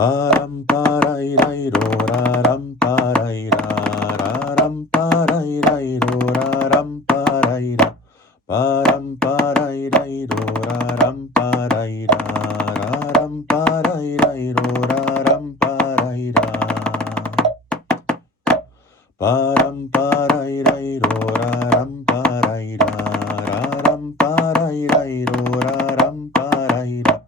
Param parai rai ro raram parai raram parai rai ro raram parai ra param parai rai ro raram parai raram parai rai ro raram parai ra param parai rai ro raram parai raram parai rai ro raram parai ra